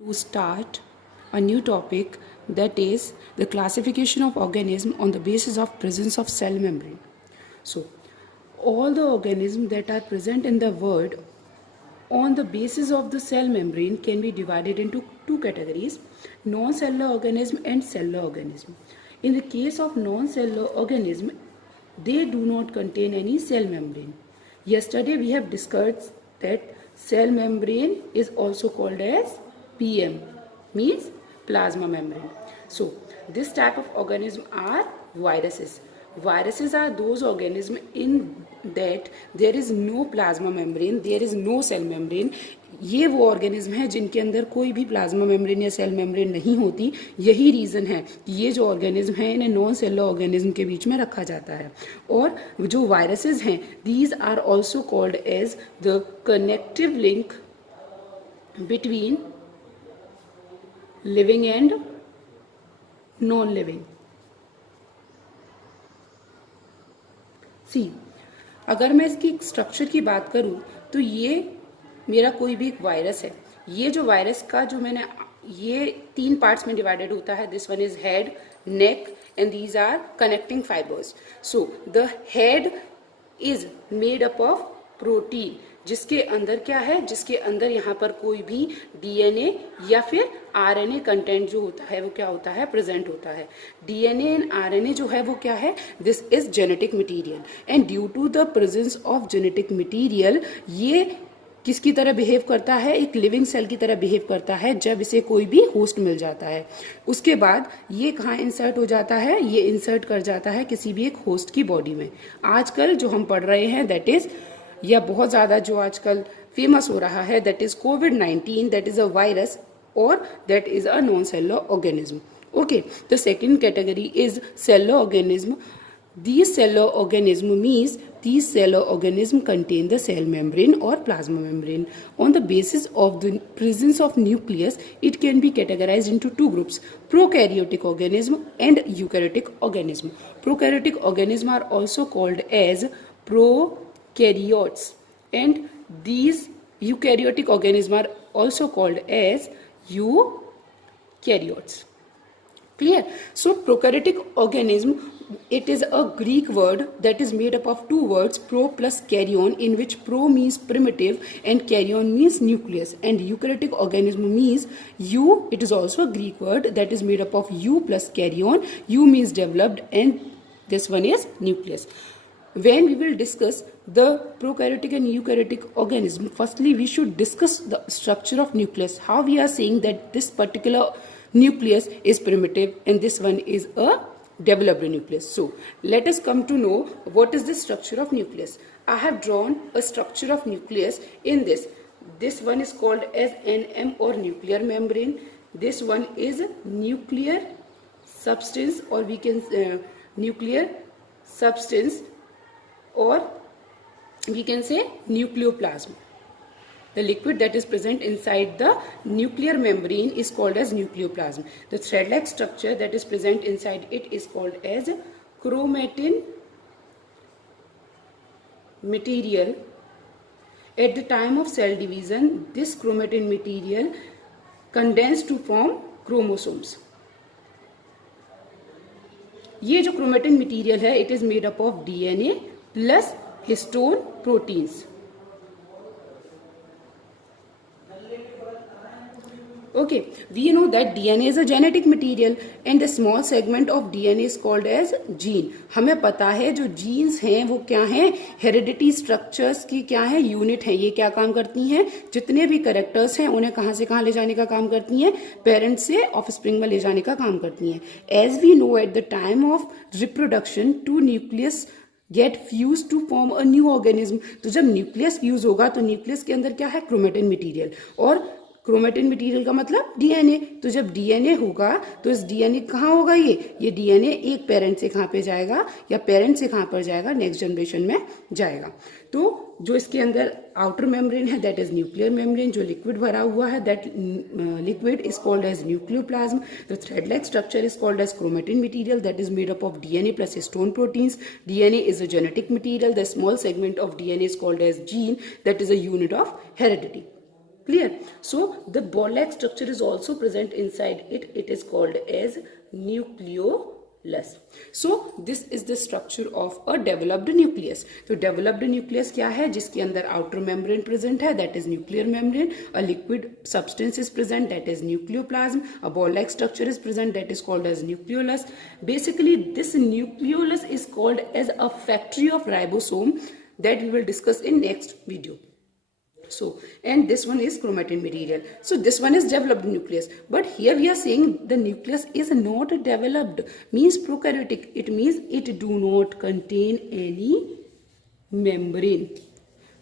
to start a new topic, that is the classification of organism on the basis of presence of cell membrane. So all the organisms that are present in the world on the basis of the cell membrane can be divided into two categories: non-cellular organism and cellular organism. In the case of non-cellular organism, they do not contain any cell membrane. Yesterday we have discussed that cell membrane is also called as PM, means plasma membrane. So this type of organism are viruses. Viruses are those organisms in that there is no plasma membrane, there is no cell membrane. ये वो organism है जिनके अंदर कोई भी plasma membrane या cell membrane नहीं होती. यही रीज़न है कि ये जो ऑर्गेनिज्म है इन्हें नॉन सेलुलर ऑर्गेनिज्म के बीच में रखा जाता है. और जो वायरसेस हैं, these are also called as the connective link between living and non living. See, अगर मैं इसकी स्ट्रक्चर की बात करूं तो ये मेरा कोई भी एक वायरस है. ये जो वायरस का जो मैंने ये 3 पार्ट्स में डिवाइडेड होता है. This one is head, neck and these are connecting fibres. So the head is made up of protein, जिसके अंदर क्या है, जिसके अंदर यहाँ पर कोई भी डीएनए या फिर आरएनए कंटेंट जो होता है वो क्या होता है, प्रेजेंट होता है. डीएनए एंड आरएनए जो है वो क्या है, this is genetic material. And due to the presence of genetic material ये किसकी तरह बिहेव करता है, एक लिविंग सेल की तरह बिहेव करता है जब इसे कोई भी होस्ट मिल जाता है. उसके बाद ये कहाँ इंसर्ट हो जाता है, ये इंसर्ट कर जाता है किसी भी एक होस्ट की बॉडी में. आजकल जो हम पढ़ रहे हैं दैट इज, या बहुत ज़्यादा जो आजकल फेमस हो रहा है, दैट इज कोविड-19, दैट इज अ वायरस और that is a non cellular organism. Okay, the second category is cellular organism. These cellular organism means these cellular organism contain the cell membrane or plasma membrane. On the basis of the presence of nucleus, it can be categorized into two groups: prokaryotic organism and eukaryotic organism. Prokaryotic organism are also called as prokaryotes, and these eukaryotic organism are also called as eukaryotes. Clear? So prokaryotic organism, it is a Greek word that is made up of two words, pro plus karyon, in which pro means primitive and karyon means nucleus, and eukaryotic organism means eu. It is also a Greek word that is made up of eu plus karyon. Eu means developed and this one is nucleus. When we will discuss the prokaryotic and eukaryotic organism, firstly we should discuss the structure of nucleus. How we are saying that this particular nucleus is primitive and this one is a developed nucleus. So let us come to know what is the structure of nucleus. I have drawn a structure of nucleus in this. This one is called as NM or nuclear membrane. This one is nuclear substance, or we can nuclear substance, or we can say nucleoplasm. The liquid that is present inside the nuclear membrane is called as nucleoplasm. The thread-like structure that is present inside it is called as chromatin material. At the time of cell division, this chromatin material condenses to form chromosomes. ये जो chromatin material है, it is made up of DNA plus histone proteins. Okay, we know that DNA is a genetic material and the small segment of DNA is called as gene. हमें पता है जो jeans हैं वो क्या हैं, heredity structures की क्या है, यूनिट है. ये क्या काम करती हैं, जितने भी करेक्टर्स हैं उन्हें कहाँ से कहाँ ले जाने का काम करती हैं, पेरेंट्स से ऑफस्प्रिंग में ले जाने का काम करती हैं. As we know, at the time of reproduction two nucleus get fuse to form a new organism. तो जब न्यूक्लियस फ्यूज होगा तो न्यूक्लियस के अंदर क्या है, क्रोमेटिन मटीरियल, और क्रोमेटिन मटेरियल का मतलब डीएनए. तो जब डीएनए होगा तो इस डीएनए कहाँ होगा, ये डीएनए एक पेरेंट से कहाँ पे जाएगा, या पेरेंट से कहाँ पर जाएगा, नेक्स्ट जनरेशन में जाएगा. तो जो इसके अंदर आउटर मेम्ब्रेन है दैट इज न्यूक्लियर मेम्ब्रेन. जो लिक्विड भरा हुआ है that liquid is called as nucleoplasm. The thread like structure is called as chromatin material that is made up of DNA plus histone proteins. DNA is a genetic material. The small segment of DNA is called as gene that is a unit of heredity. Clear? So the ball-like structure is also present inside it. It is called as nucleolus. So this is the structure of a developed nucleus. तो developed nucleus क्या है? जिसके अंदर outer membrane present है, that is nuclear membrane. A liquid substance is present, that is nucleoplasm. A ball-like structure is present, that is called as nucleolus. Basically, this nucleolus is called as a factory of ribosome that we will discuss in next video. So, and this one is chromatin material. So this one is developed nucleus, but here we are saying the nucleus is not developed, means prokaryotic. It means it do not contain any membrane.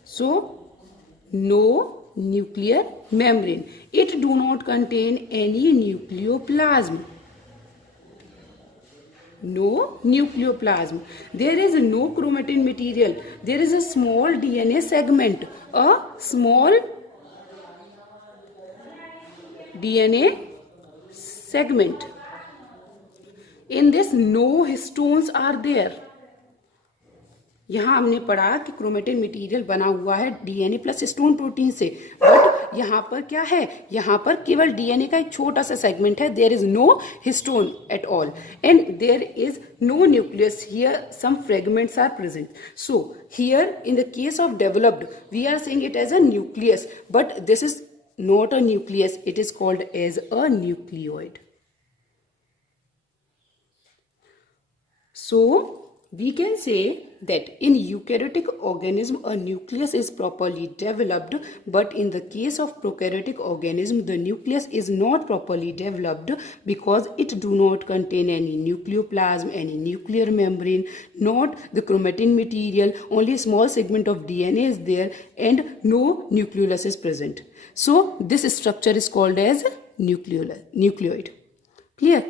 So no nuclear membrane. It do not contain any nucleoplasm. No nucleoplasm. There is no chromatin material. There is a small DNA segment. A small DNA segment. In this, no histones are there. यहाँ हमने पढ़ा कि chromatin material बना हुआ है DNA plus histone protein से, but यहाँ पर क्या है? यहाँ पर केवल डीएनए का एक छोटा सा सेगमेंट है. There is no histone at all and there is no nucleus. Here some fragments are present. So here in the case of developed we are saying it as a nucleus, but this is not a nucleus. It is called as a nucleoid. So we can say that in eukaryotic organism a nucleus is properly developed, but in the case of prokaryotic organism the nucleus is not properly developed because it do not contain any nucleoplasm, any nuclear membrane, not the chromatin material. Only a small segment of DNA is there and no nucleolus is present. So this structure is called as nucleoid. Clear?